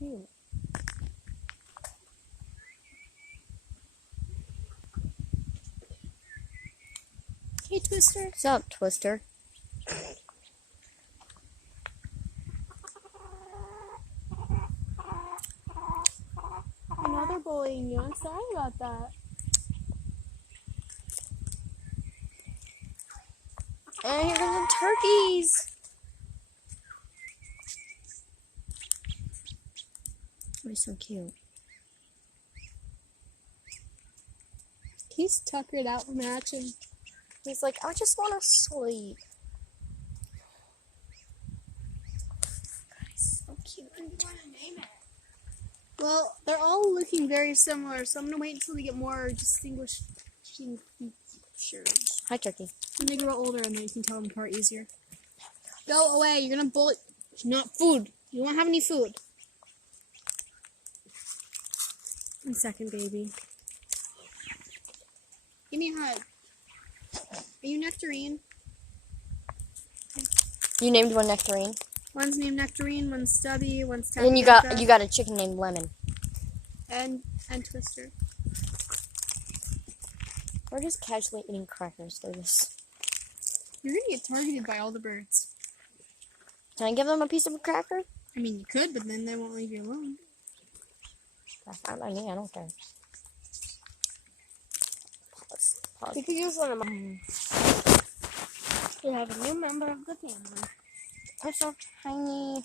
cute. Hey, Twister. What's up, Twister? I know they're bullying you. I'm sorry about that. And here come the turkeys. They're so cute. He's tuckered out matching. He's like, I just want to sleep. So cute. What do you want to name it? Well, they're all looking very similar, so I'm going to wait until they get more distinguishing features. Hi, turkey. When they grow older, and then you can tell them apart easier. Go away. You're going to bully. It's not food. You won't have any food. 1 second, baby. Give me a hug. Are you Nectarine? You named one Nectarine. One's named Nectarine, one's Stubby, one's Tapioca. And then you got a chicken named Lemon. And Twister. We're just casually eating crackers through this. You're gonna get targeted by all the birds. Can I give them a piece of a cracker? I mean, you could, but then they won't leave you alone. That's fine by me. I don't care. Pause. You could use one of mine. We have a new member of the family. I'm so tiny.